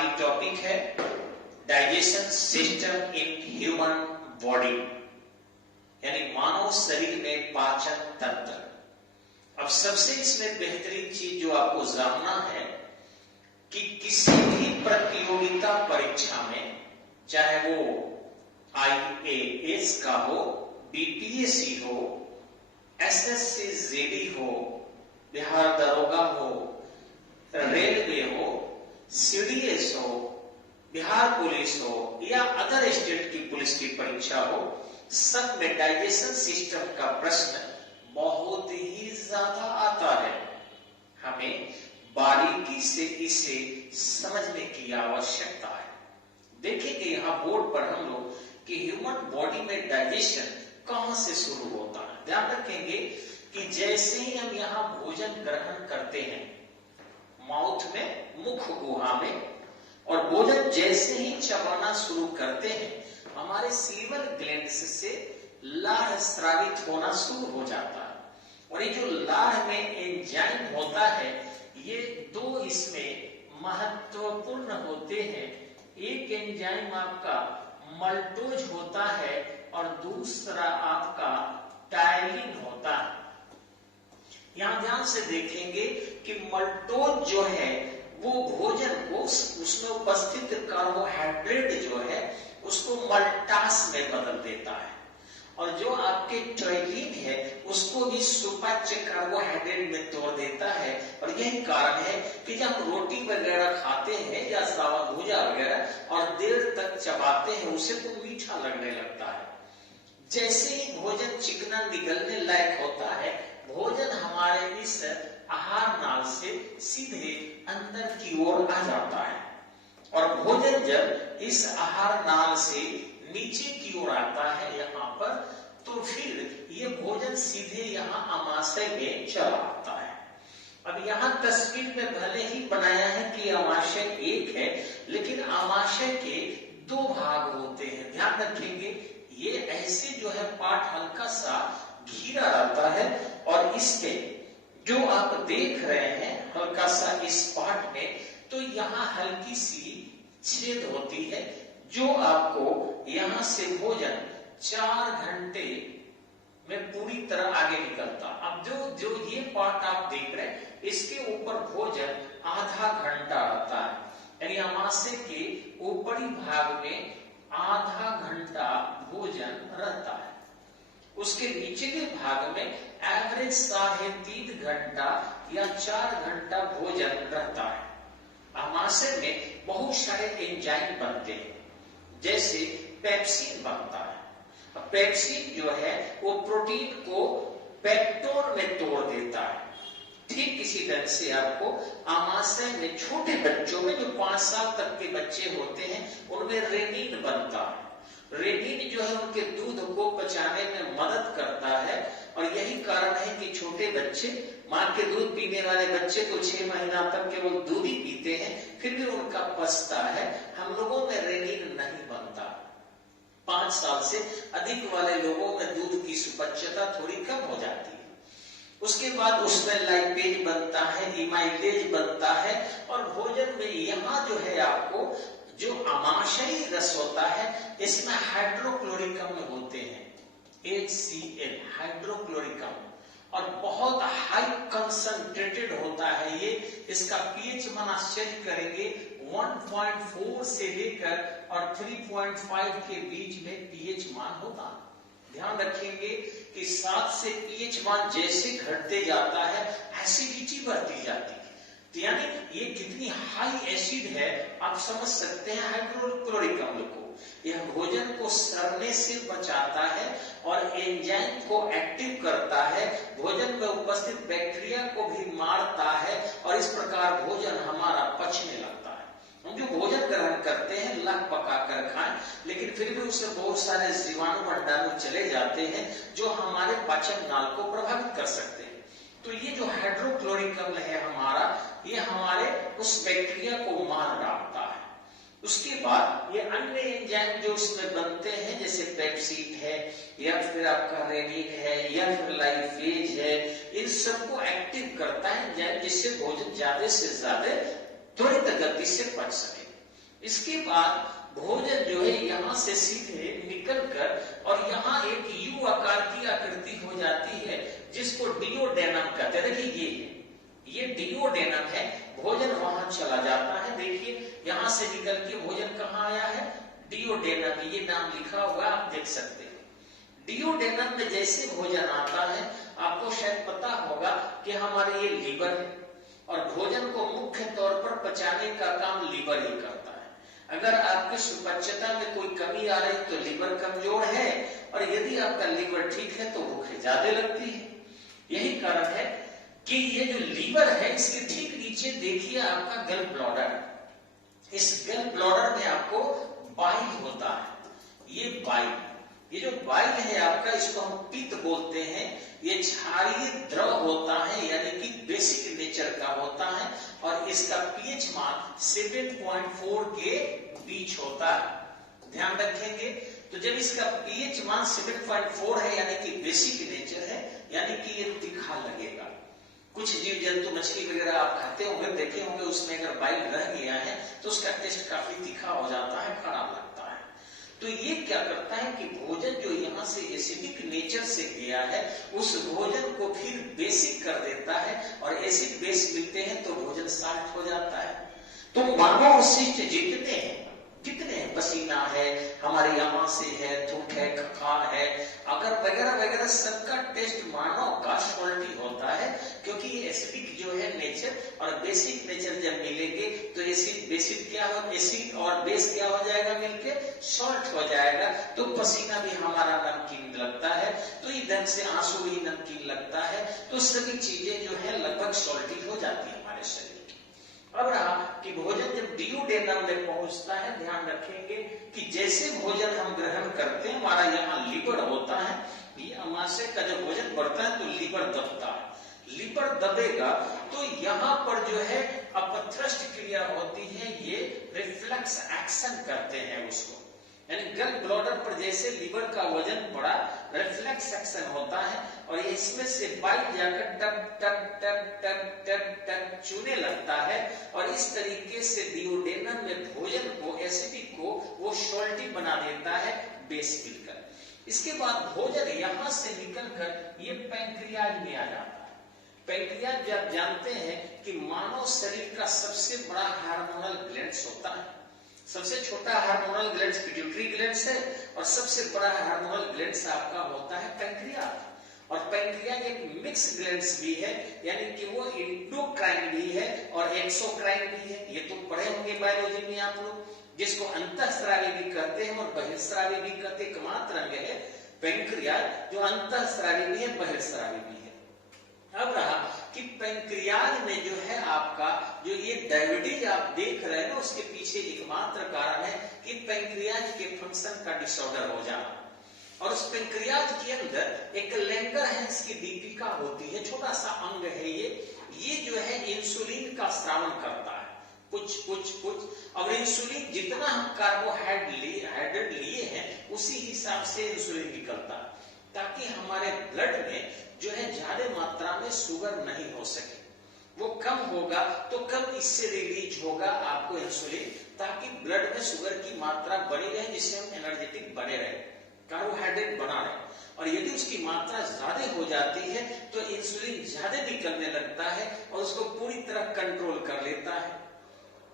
हमारी टॉपिक है digestion system in human body, यानी मानव शरीर में पाचन तंत्र। अब सबसे इसमें बेहतरीन चीज जो आपको जानना है कि किसी भी प्रतियोगिता परीक्षा में, चाहे वो IAS का हो, BPSC हो, SSC जेडी हो, बिहार दरोगा हो, रेलवे हो, CDS हो, बिहार पुलिस हो या अदर स्टेट की पुलिस की परीक्षा हो, सब में डाइजेशन सिस्टम का प्रश्न बहुत ही ज्यादा आता है। हमें बारीकी से इसे समझने की आवश्यकता है। देखेंगे यहां बोर्ड पर हम लोग कि ह्यूमन बॉडी में डाइजेशन कहां से शुरू होता है। ध्यान रखेंगे कि जैसे ही हम यहां भोजन ग्रहण करते हैं माउथ में, मुख गुहा में, और भोजन जैसे ही चबाना शुरू करते हैं हमारे सीवल ग्लैंड्स से लार स्रावित होना शुरू हो जाता है। और ये जो लार में एंजाइम होता है, ये दो इसमें महत्वपूर्ण होते हैं। एक एंजाइम आपका मल्टोज होता है और दूसरा आपका टायलिन होता है। यहां ध्यान से देखेंगे कि मल्टोज जो है वो भोजन को, उसमें उपस्थित कार्बोहाइड्रेट जो है उसको मल्टास में बदल देता है, और जो आपके टायलिन है उसको भी सुपाच्य कार्बोहाइड्रेट में तोड़ देता है। और यही कारण है कि जब हम रोटी वगैरह खाते हैं या सावा भूजा वगैरह और देर तक चबाते हैं उसे तो मीठा लगने लगता है। जैसे ही भोजन चिकना निगलने लायक होता है, भोजन हमारे इस आहार नाल से सीधे अंदर की ओर आ जाता है, और भोजन जब इस आहार नाल से नीचे की ओर आता है यहाँ पर, तो फिर ये भोजन सीधे यहाँ आमाशय में चला आता है। अब यहाँ तस्वीर में भले ही बनाया है कि आमाशय एक है, लेकिन आमाशय के दो भाग होते हैं। ध्यान रखेंगे ये ऐसे जो है पार्ट हल्का सा घिरा रहता है, और इसके जो आप देख रहे हैं हल्का सा इस पार्ट में, तो यहाँ हल्की सी छेद होती है जो आपको यहाँ से भोजन 4 घंटे में पूरी तरह आगे निकलता। अब जो ये पार्ट आप देख रहे हैं इसके ऊपर भोजन आधा घंटा रहता है, यानी आमाशय के ऊपरी भाग में आधा घंटा भोजन रहता है। उसके नीचे के भाग में एवरेज 3.5 घंटा या 4 घंटा भोजन रहता है। आमाशय में बहुत सारे एंजाइम बनते हैं, जैसे पेप्सिन बनता है। पेप्सिन जो है वो प्रोटीन को पेप्टोन में तोड़ देता है। ठीक इसी तरह से आपको आमाशय में छोटे बच्चों में, जो 5 साल तक के बच्चे होते हैं, उनमें रेनिन बनता है। रेनिन जो है उनके दूध को पचाने में मदद करता है, और यही कारण है कि छोटे बच्चे, मां के दूध पीने वाले बच्चे तो 6 महीना तक केवल दूध ही पीते हैं, फिर भी उनका पचता है। हम लोगों में रेनिन नहीं बनता। 5 साल से अधिक वाले लोगों में दूध की सुपच्यता थोड़ी कम हो जाती है। उसके बाद उसमें लाइपेज बनता है, इमाइलेज बनता है, और भोजन में यहाँ जो है आपको जो आमाशयी रस होता है इसमें हाइड्रोक्लोरिक अम्ल होते हैं, HCl हाइड्रोक्लोरिक अम्ल, और बहुत हाई कंसंट्रेटेड होता है ये। इसका पीएच मान आश्चर्य करेंगे 1.4 से लेकर और 3.5 के बीच में पीएच मान होता है। ध्यान रखेंगे कि 7 से पीएच मान जैसे घटते जाता है एसिडिटी बढ़ती जाती है। तो यानी ये कितनी हाई एसिड है आप समझ सकते हैं हाइड्रोक्लोरिक अम्ल को। यह भोजन को सड़ने से बचाता है और एंजाइम को एक्टिव करता है, भोजन में उपस्थित बैक्टीरिया को भी मारता है, और इस प्रकार भोजन हमारा पचने लगता है। हम जो भोजन ग्रहण करते हैं लग पका कर खाएं, लेकिन फिर भी उससे बहुत सारे जीवाणु अंडाणु चले जाते हैं जो हमारे पाचन नाल को प्रभावित कर सकते हैं। तो ये जो हाइड्रोक्लोरिक अम्ल है हमारा, ये हमारे उस बैक्टीरिया को मार डालता है। उसके बाद ये अन्य एंजाइम जो इसमें बनते हैं, जैसे पेप्सिन है या फिर आपका रेनिन है या फिर लाइपेज है, इन सबको एक्टिव करता है एंजाइम, जिससे भोजन ज्यादा से ज्यादा त्वरित गति से पच सके। इसके बाद भोजन जो है यहाँ से सीधे निकलकर और यहाँ एक यू आकार की आकृति हो जाती है जिसको डिओडेनम कहते हैं। देखिए ये डिओडेनम है, भोजन वहां चला जाता है। देखिए यहाँ से निकल के भोजन कहाँ आया है, डिओडेनम, ये नाम लिखा हुआ आप देख सकते हैं। डिओडेनम में जैसे भोजन आता है, आपको शायद पता होगा कि हमारे ये लीवर है और भोजन को मुख्य तौर पर पचाने का काम लीवर ही करता है। अगर आपकी सुपाच्यता में कोई कमी आ रही तो लीवर कमजोर है, और यदि आपका लीवर ठीक है तो भूख ज्यादा लगती है। यही कारण है कि ये जो लीवर है इसके ठीक नीचे देखिए आपका गल ब्लॉडर। इस गल ब्लॉडर में आपको बाइल होता है। ये जो बाइल है आपका, इसको हम पित्त बोलते हैं। ये क्षारीय द्रव होता है, यानी कि बेसिक नेचर का होता है, और इसका पीएच मान 7.4 के बीच होता है। ध्यान रखेंगे। तो जब इसका पीएच मान 7.4 है, यानी कि बेसिक नेचर है, यानी कि ये तीखा लगेगा। कुछ जीव जंतु मछली वगैरह आप खाते होंगे, देखे होंगे, उसमें अगर बाइल रह गया है तो उसका टेस्ट काफी तीखा हो जाता है, खराब लगता है। तो ये क्या करता है कि भोजन जो यहाँ से एसिडिक नेचर से गया है, उस भोजन को फिर बेसिक कर देता है, और एसिड बेस मिलते हैं तो भोजन साल्ट हो जाता है। तो मानव अवशिष्ट जितने हैं, कितने हैं, पसीना है, हमारे यहाँ से है, थूक है, खखार है, अगर वगैरह वगैरह, सबका टेस्ट मानव का सॉल्टी होता है, क्योंकि ये एसिडिक जो है नेचर और बेसिक नेचर जब मिलेंगे तो एसिड बेसिक क्या हो, एसिड और बेस क्या हो जाएगा, मिलके सॉल्ट हो जाएगा। तो पसीना भी हमारा नमकीन लगता है, तो इधर से आंसू भी नमकीन लगता है। तो सभी चीजें जो है लगभग सॉल्टी हो जाती है हमारे शरीर। अब रहा कि भोजन जब डिओडेनम में पहुंचता है, ध्यान रखेंगे कि जैसे भोजन हम ग्रहण करते हैं, हमारा यहाँ लीवर होता है, ये अमाशय का जब भोजन बढ़ता है तो लीवर दबता है। लीवर दबेगा तो यहाँ पर जो है अपथ्रस्ट क्रिया होती है, ये रिफ्लेक्स एक्शन करते हैं उसको, यानी गल ब्लॉडर पर जैसे लीवर का वजन बढ़ा, रिफ्लेक्स एक्शन होता है, और इसमें से बाइल जाकर टक टक टक टक टक टक चूने लगता है, और इस तरीके से डिओडेनम में भोजन को, एसिडिक को, वो सॉल्टी बना देता है बेस मिलकर। इसके बाद भोजन यहाँ से निकलकर ये पैंक्रियाज में आ जाता है। पैंक्रियाज आप जानते हैं कि मानव शरीर का सबसे बड़ा हार्मोनल ग्लैंड्स होता है। सबसे छोटा हार्मोनल ग्लैंड्स पिट्यूटरी ग्लैंड्स है, और सबसे बड़ा हार्मोनल ग्लैंड्स आपका होता है पैंक्रियाज। और पैंक्रियाज एक मिक्स ग्लैंड्स भी है, यानी कि वो इंडोक्राइन भी है और एक्सोक्राइन भी है। ये तो पढ़े होंगे बायोलॉजी में आप लोग, जिसको अंतःस्रावी भी कहते हैं और बहिर्स्रावी भी कहते हैं। एकमात्र अंग है पैंक्रियाज जो अंतःस्रावी भी है, बहिर्स्रावी भी है। अब रहा कि पैंक्रियाज में जो है आपका, जो ये डायबिटीज आप देख रहे हैं ना, उसके पीछे एकमात्र कारण है कि पैंक्रियाज के फंक्शन का डिसऑर्डर हो जाना। और उस पैंक्रियाज के अंदर एक लैंगरहैंस की दीपिका होती है, छोटा सा अंग है ये जो है इंसुलिन का स्रावन करता है, कुछ। और इंसुलिन जितना हम कार्बोहाइड्रेट लिए हैं, उसी हिसाब से इंसुलिन निकलता है, ताकि हमारे ब्लड में जो है ज्यादा मात्रा में शुगर नहीं हो सके। वो कम होगा तो कम इससे रिलीज होगा आपको इंसुलिन, ताकि ब्लड में शुगर की मात्रा बनी रहे, जिससे हम एनर्जेटिक बने रहे, कार्बोहाइड्रेट बना रहे। और यदि उसकी मात्रा ज्यादा हो जाती है तो इंसुलिन ज्यादा निकलने लगता है और उसको पूरी तरह कंट्रोल कर लेता है।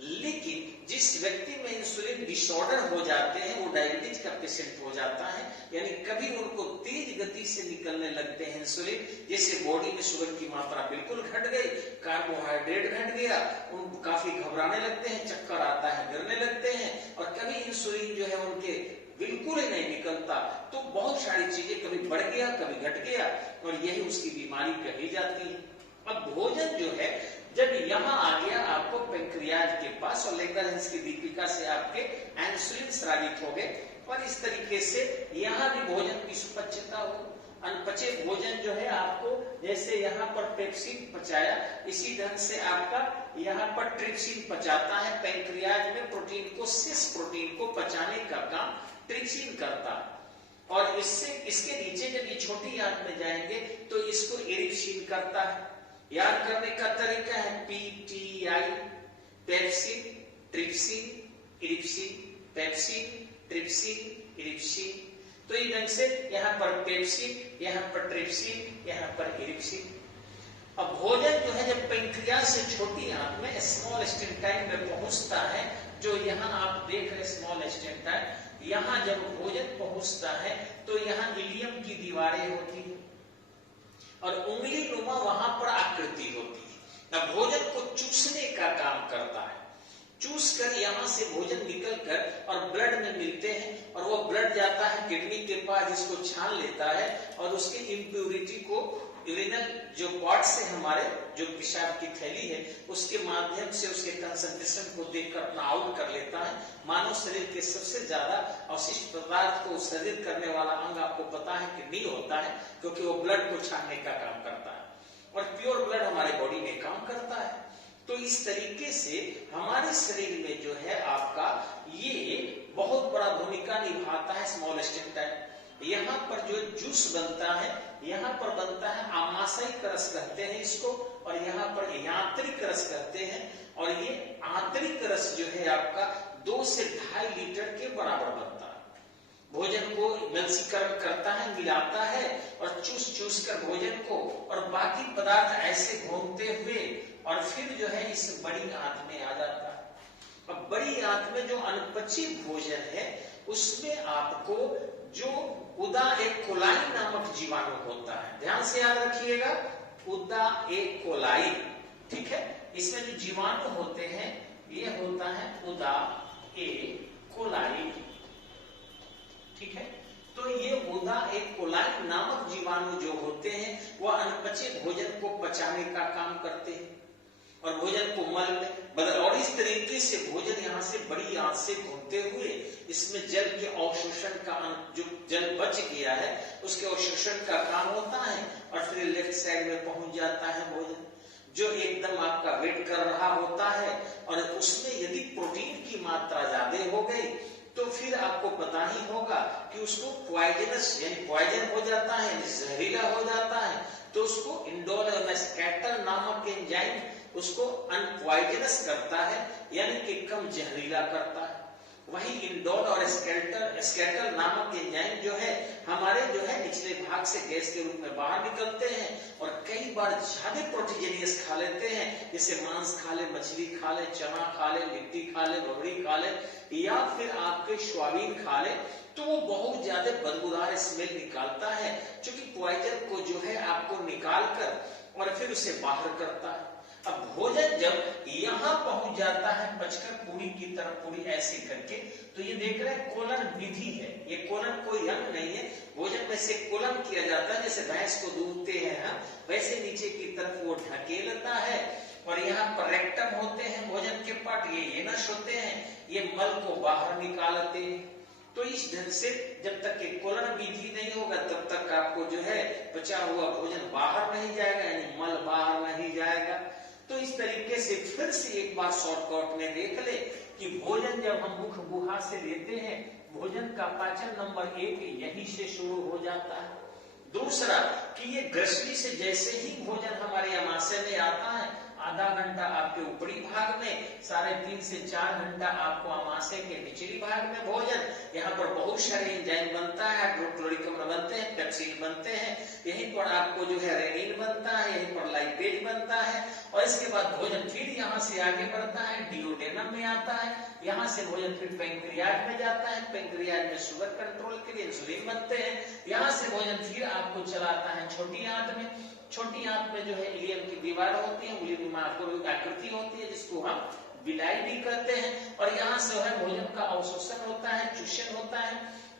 लेकिन जिस व्यक्ति में इंसुलिन डिसऑर्डर हो जाते हैं, वो डायबिटीज का पेशेंट हो जाता है, यानी कभी उनको तेज गति से निकलने लगते हैं इंसुलिन, जैसे बॉडी में शुगर की मात्रा बिल्कुल घट गई, कार्बोहाइड्रेट घट गया, उनको काफी घबराने लगते हैं, चक्कर आता है, गिरने लगते हैं, और कभी इंसुलिन जो है उनके बिल्कुल ही नहीं निकलता। तो बहुत सारी चीजें, कभी बढ़ गया कभी घट गया, और यही उसकी बीमारी कही जाती है। अब भोजन जो है जब यहाँ आ गया आपको पैंक्रियाज के पास, और लैंगरहैंस की दीपिका से आपके इंसुलिन स्रावित हो गए, और इस तरीके से यहाँ भी भोजन की सुपच्यता हो। अनपचे भोजन जो है आपको, जैसे यहाँ पर पेप्सिन पचाया, इसी ढंग से आपका यहाँ पर ट्रिप्सिन पचाता है। पैंक्रियाज में प्रोटीन को, सिस प्रोटीन को पचाने का काम ट्रिप्सिन करता है, और इसके नीचे जब ये छोटी आंत में जाएंगे तो इसको इरिप्सिन करता है। याद करने का तरीका है PTI, pepsin, trypsin, erepsin, pepsin, trypsin, erepsin. तो इस ढंग से यहाँ पर पेप्सिन, यहाँ पर ट्रिप्सिन, यहाँ पर इरिप्सिन। अब भोजन जो है जब पैंक्रियाज से छोटी आंत में स्मॉल इंटेस्टाइन में पहुंचता है, जो यहाँ आप देख रहे स्मॉल इंटेस्टाइन, यहाँ जब भोजन पहुंचता है तो यहाँ इलियम की दीवारें होती है और उंगली नुमा वहां पर आकृति होती है। अब भोजन को चूसने का काम करता है, चूस कर यहाँ से भोजन निकल कर और ब्लड में मिलते हैं और वो ब्लड जाता है किडनी के पास, जिसको छान लेता है और उसकी इम्प्योरिटी को यूरिनल जो पार्ट से हमारे जो पेशाब की थैली है उसके माध्यम से उसके कंसंट्रेशन को देखकर अपना आउट कर लेता है। मानव शरीर के सबसे ज्यादा अवशिष्ट पदार्थ को शरीर करने वाला अंग आपको पता है किडनी होता है, क्योंकि वो ब्लड को छानने का काम करता है और प्योर ब्लड हमारे बॉडी में काम करता है। तो इस तरीके से हमारे शरीर में जो है आपका ये बहुत बड़ा भूमिका निभाता है स्मॉल इंटेस्टाइन। यहाँ पर जो जूस बनता है, यहाँ पर बनता है आमाशयिक रस कहते हैं इसको, और यहाँ पर यांत्रिक रस कहते हैं। और ये आंतरिक रस जो है आपका 2 से 2.5 लीटर के बराबर बनता है। भोजन को मलसीकरण करता है, मिलाता है और चूस कर भोजन को और बाकी पदार्थ ऐसे घूमते हुए और फिर जो है इस बड़ी आंत में आ जाता है। अब बड़ी आंत में जो अनपची भोजन है उसमें आपको जो उदा एक कोलाई नामक जीवाणु होता है, ध्यान से याद रखिएगा, उदा एक कोलाई, ठीक है। इसमें जो जीवाणु होते हैं ये होता है उदा एक कोलाई, ठीक है। तो ये उदा एक कोलाई नामक जीवाणु जो होते हैं वह अनपचे भोजन को पचाने का काम करते हैं और भोजन को मल में बदल, और इस तरीके से भोजन यहाँ से बड़ी आंत से घूमते हुए इसमें जल के अवशोषण का, जो जल बच गया है उसके अवशोषण का काम होता है और फिर लेफ्ट साइड में पहुंच जाता है भोजन, जो एकदम आपका वेट कर रहा होता है। और उसमें यदि प्रोटीन की मात्रा ज्यादा हो गई तो फिर आपको पता ही होगा कि उसको पॉइजनस यानी पॉइजन हो जाता है, जहरीला हो जाता है। तो उसको इंडोल और स्कैटर नामक एंजाइम उसको अनपॉइजनस करता है, यानी कि कम जहरीला करता है। वही इंडोल और स्कैटर नामक एंजाइम जो है हमारे जो है निचले भाग से गैस के रूप में बाहर निकलते हैं और कई बार ज्यादा प्रोटीजेनियस खा लेते हैं, जैसे मांस खा ले, मछली खा ले, चना खा ले, लिट्टी खा ले, बबड़ी खा ले या फिर आपके सोयाबीन खा ले, तो वो बहुत ज्यादा बदबूदार स्मेल निकालता है, क्योंकि पॉइजन को जो है आपको निकाल कर और फिर उसे बाहर करता है। अब भोजन जब यहाँ पहुंच जाता है पचकर पूरी की तरह, पूरी ऐसे करके, तो ये देख रहे हैं कोलन विधि है, ये कोलन कोई अंग नहीं है, भोजन में से कोलन किया जाता है, जैसे भैंस को दूधते हैं हम, वैसे नीचे की तरफ वो ढकेलता है और यहाँ पर रेक्टम होते हैं भोजन के पार्ट, ये एनस होते हैं, ये मल को बाहर निकालते हैं। तो इस ढंग से जब तक ये कोलन विधि नहीं होगा तब तक आपको जो है बचा हुआ भोजन बाहर नहीं जाएगा, यानी मल बाहर नहीं जाएगा। तो इस तरीके से फिर से एक बार शॉर्टकट में देख ले कि भोजन जब हम मुख गुहा से लेते हैं, भोजन का पाचन नंबर 1 यहीं से शुरू हो जाता है। दूसरा कि ये ग्रसनी से जैसे ही भोजन हमारे आमाशय में आता है, आधा घंटा आपके ऊपरी भाग में, 3.5 से 4 घंटा आपको आमाशय के निचली भाग में भोजन, यहाँ पर बहुत सारे एंजाइम बनता है, हाइड्रोक्लोरिक अम्ल बनते हैं, पेप्सिन बनते हैं, यहीं पर आपको जो है रेनिन बनता है, यहीं पर लाइपेज बनता है और इसके बाद भोजन फिर यहाँ से आगे बढ़ता है, डिओडेनम में आता है, यहाँ से भोजन फिर पैंक्रियाज में जाता है, पैंक्रियाज में शुगर कंट्रोल के लिए इंसुलिन बनते हैं, यहाँ से भोजन फिर आपको चलाता है छोटी आंत में। छोटी आंत में जो है इलियम की दीवार होती है, उंगली आकृति होती है जिसको हम विलाई भी कहते हैं, और यहाँ से है भोजन का अवशोषण होता है, चूषण होता है,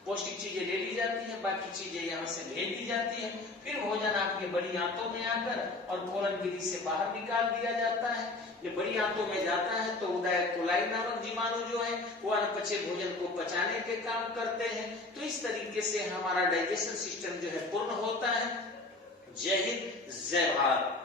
पौष्टिक चीजें ले ली जाती है, बाकी चीजें यहाँ से भेज दी जाती है, फिर भोजन आपके बड़ी आंतों में आकर और कोलन विधि से बाहर निकाल दिया जाता है। ये बड़ी आंतों में जाता है तो उदय कोलाई नामक जीवाणु जो है वो अनपचे भोजन को पचाने के काम करते हैं। तो इस तरीके से हमारा डाइजेशन सिस्टम जो है पूर्ण होता है। जय हिंद, जय भारत।